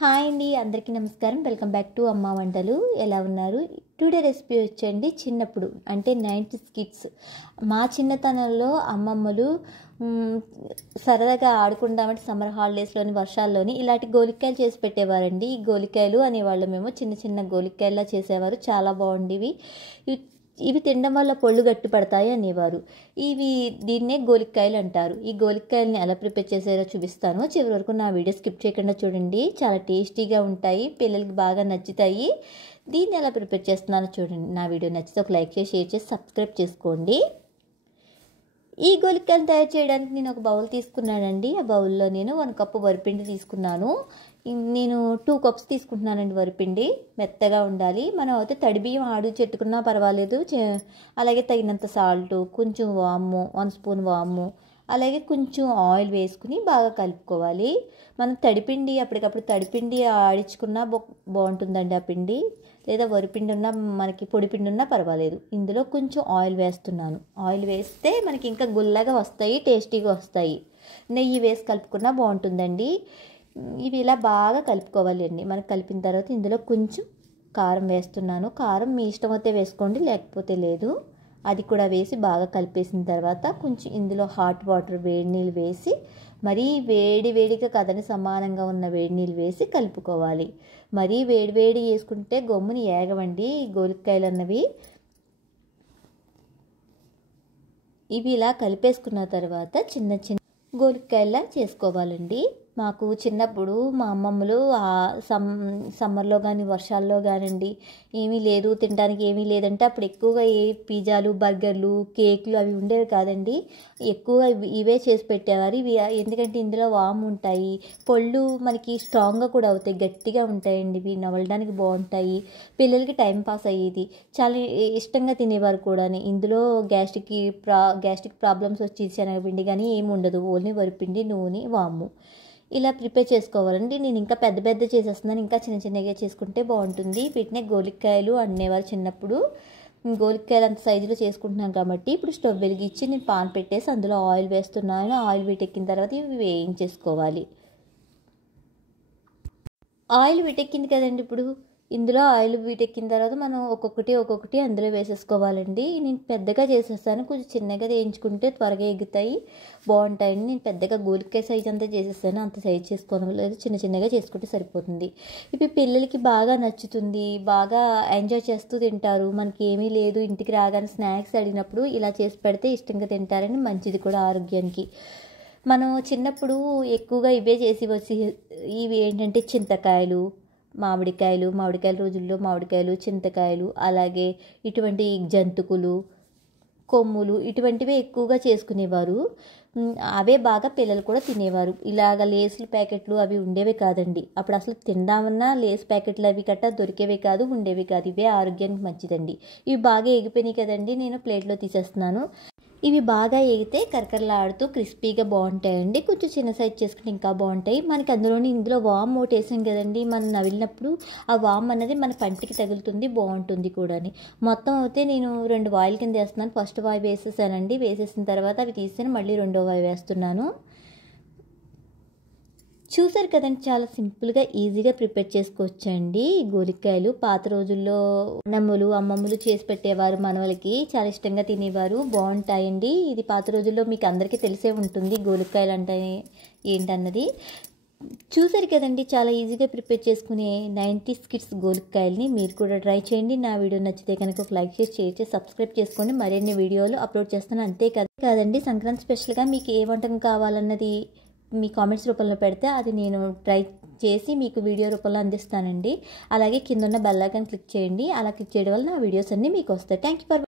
Hi అండి, అందరికీ నమస్కారం. వెల్కమ్ బ్యాక్ టు అమ్మ వంటలు. ఎలా ఉన్నారు? టుడే రెసిపీ వచ్చండి చిన్నప్పుడు అంటే 90s కిడ్స్. మా చిన్నతనంలో అమ్మమ్మలు సరదాగా ఆడుకుందామంటే సమ్మర్ హాలిడేస్లోని వర్షాల్లోని ఇలాంటి గోలికాయలు చేసి పెట్టేవారండి. ఈ గోలికాయలు అనేవాళ్ళు మేము, చిన్న చిన్న గోలికాయలా చేసేవారు. చాలా బాగుండేవి. ఇవి తినడం వల్ల పొళ్ళు గట్టి పడతాయి అనేవారు. దీన్నే గోలికాయలు అంటారు. ఈ గోలికాయలని ఎలా ప్రిపేర్ చేసారో చూపిస్తాను. చివరి వరకు నా వీడియో స్కిప్ చేయకుండా చూడండి. చాలా టేస్టీగా ఉంటాయి, పిల్లలకి బాగా నచ్చుతాయి. దీన్ని ఎలా ప్రిపేర్ చేస్తున్నానో చూడండి. నా వీడియో నచ్చితే ఒక లైక్ చేసి, షేర్ చేసి, సబ్స్క్రైబ్ చేసుకోండి. ఈ గోలికాయలు తయారు చేయడానికి నేను ఒక బౌల్ తీసుకున్నానండి. ఆ బౌల్లో నేను 1 కప్పు వరిపిండి తీసుకున్నాను. నేను 2 కప్స్ తీసుకుంటున్నానండి. వరిపిండి మెత్తగా ఉండాలి. మనం అయితే తడి బియ్యం ఆడు చెట్టుకున్నా పర్వాలేదు. అలాగే తగినంత సాల్ట్, కొంచెం వాము, 1 స్పూన్ వాము, అలాగే కొంచెం ఆయిల్ వేసుకుని బాగా కలుపుకోవాలి. మనం తడిపిండి అప్పటికప్పుడు తడిపిండి ఆడించుకున్నా బాగుంటుందండి ఆ పిండి. లేదా వరిపిండి ఉన్నా, మనకి పొడిపిండి ఉన్నా పర్వాలేదు. ఇందులో కొంచెం ఆయిల్ వేస్తున్నాను. ఆయిల్ వేస్తే మనకి ఇంకా గుల్లగా వస్తాయి, టేస్టీగా వస్తాయి. నెయ్యి వేసి కలుపుకున్నా బాగుంటుందండి. ఇవి ఇలా బాగా కలుపుకోవాలి అండి. మనకు కలిపిన తర్వాత ఇందులో కొంచెం కారం వేస్తున్నాను. కారం మీ ఇష్టం అయితే వేసుకోండి, లేకపోతే లేదు. అది కూడా వేసి బాగా కలిపేసిన తర్వాత కొంచెం ఇందులో హాట్ వాటర్, వేడి నీళ్ళు వేసి, మరీ వేడిగా కదని సమానంగా ఉన్న వేడి నీళ్ళు వేసి కలుపుకోవాలి. మరీ వేడి వేసుకుంటే గమ్ముని ఏగవండి గోలికాయలు అన్నవి. ఇవి ఇలా కలిపేసుకున్న తర్వాత చిన్న చిన్న గోలికాయలా చేసుకోవాలండి. మాకు చిన్నప్పుడు మా అమ్మమ్మలు సమ్మర్లో కానీ వర్షాల్లో కానివ్వండి, ఏమీ లేదు తినడానికి ఏమీ లేదంటే అప్పుడు ఎక్కువగా పిజ్జాలు, బర్గర్లు, కేకులు అవి ఉండేవి కాదండి. ఎక్కువగా ఇవే చేసి పెట్టేవారు. ఎందుకంటే ఇందులో వాము ఉంటాయి, పళ్ళు మనకి స్ట్రాంగ్గా కూడా అవుతాయి, గట్టిగా ఉంటాయండి. ఇవి నవలడానికి బాగుంటాయి, పిల్లలకి టైం పాస్ అయ్యేది, చాలా ఇష్టంగా తినేవారు కూడా. ఇందులో గ్యాస్ట్రిక్ ప్రాబ్లమ్స్ వచ్చి శనగపిండి కానీ ఏమి ఉండదు, ఓన్లీ వరిపిండి, నూనె, వాము ఇలా ప్రిపేర్ చేసుకోవాలండి. నేను ఇంకా పెద్ద చేసేస్తున్నాను. ఇంకా చిన్నగా చేసుకుంటే బాగుంటుంది. వీటినే గోలికాయలు అనేవారు చిన్నప్పుడు. గోలికాయలు అంత సైజులో చేసుకుంటున్నాను కాబట్టి ఇప్పుడు స్టవ్ వెలిగించి నేను పాన్ పెట్టేసి అందులో ఆయిల్ వేస్తున్నాను. ఆయిల్ వీటెక్కిన తర్వాత ఇవి వేయించేసుకోవాలి. ఆయిల్ వీటెక్కింది కదండి. ఇప్పుడు ఇందులో ఆయిల్ వీటెక్కిన తర్వాత మనం ఒక్కొక్కటి అందులో వేసేసుకోవాలండి. నేను పెద్దగా చేసేస్తాను, కొంచెం చిన్నగా వేయించుకుంటే త్వరగా ఎగుతాయి, బాగుంటాయండి. నేను పెద్దగా గోలికాయ సైజ్ అంతా చేసేస్తాను. అంత సైజ్ చేసుకోవడం లేదు, చిన్నగా చేసుకుంటే సరిపోతుంది. ఇవి పిల్లలకి బాగా నచ్చుతుంది, బాగా ఎంజాయ్ చేస్తూ తింటారు. మనకి ఏమీ లేదు ఇంటికి రాగానే స్నాక్స్ అడిగినప్పుడు ఇలా చేసి పెడితే ఇష్టంగా తింటారని, మంచిది కూడా ఆరోగ్యానికి. మనం చిన్నప్పుడు ఎక్కువగా ఇవే చేసి వచ్చి ఇవి ఏంటంటే చింతకాయలు, మామిడికాయల రోజుల్లో మామిడికాయలు, చింతకాయలు, అలాగే ఇటువంటి జంతుకులు, కొమ్ములు ఇటువంటివే ఎక్కువగా చేసుకునేవారు. అవే బాగా పిల్లలు కూడా తినేవారు. ఇలాగ లేసులు ప్యాకెట్లు అవి ఉండేవి కాదండి. అప్పుడు అసలు తిందామన్నా లేస్ ప్యాకెట్లు అవి గట్టా దొరికేవి కాదు, ఉండేవి కాదు. ఇవే ఆరోగ్యానికి మంచిదండి. ఇవి బాగా ఎగిపోయినాయి కదండి, నేను ప్లేట్లో తీసేస్తున్నాను. ఇవి బాగా ఎగితే కరకరలాడుతూ క్రిస్పీగా బాగుంటాయండి. కొంచెం చిన్న సైజ్ చేసుకుంటే ఇంకా బాగుంటాయి. మనకి ఇందులో వామ్ ఒకటి వేసాం కదండి, మనం నవిలినప్పుడు ఆ వామ్ అనేది మన పంటికి తగులుతుంది, బాగుంటుంది కూడా. మొత్తం అయితే నేను 2 వాయిల్ కింద వేస్తున్నాను. ఫస్ట్ వాయి వేసేసానండి. వేసేసిన తర్వాత అవి తీసి మళ్ళీ 2వ వాయి వేస్తున్నాను. చూసారు కదండి, చాలా సింపుల్గా ఈజీగా ప్రిపేర్ చేసుకోవచ్చండి. గోలికాయలు పాత రోజుల్లో అమ్మమ్మలు చేసి పెట్టేవారు, మనవలకి చాలా ఇష్టంగా తినేవారు, బాగుంటాయండి. ఇది పాత రోజుల్లో మీకు అందరికీ తెలిసే ఉంటుంది గోలికాయలు అంటే ఏంటన్నది. చూసారు కదండి, చాలా ఈజీగా ప్రిపేర్ చేసుకునే 90s కిడ్స్ గోలికాయలని మీరు కూడా ట్రై చేయండి. నా వీడియో నచ్చితే కనుక ఒక లైక్ చేసి, షేర్ చేసి, సబ్స్క్రైబ్ చేసుకోండి. మరిన్ని వీడియోలు అప్లోడ్ చేస్తాను. అంతే కాదండి, సంక్రాంతి స్పెషల్గా మీకు ఏ వంటకం కావాలన్నది మీ కామెంట్స్ రూపంలో పెడితే అది నేను ట్రై చేసి మీకు వీడియో రూపంలో అందిస్తానండి. అలాగే కింద ఉన్న బెల్ ఐకాన్ క్లిక్ చేయండి. అలా క్లిక్ చేయడం వల్ల నా వీడియోస్ అన్నీ మీకు వస్తాయి. Thank you for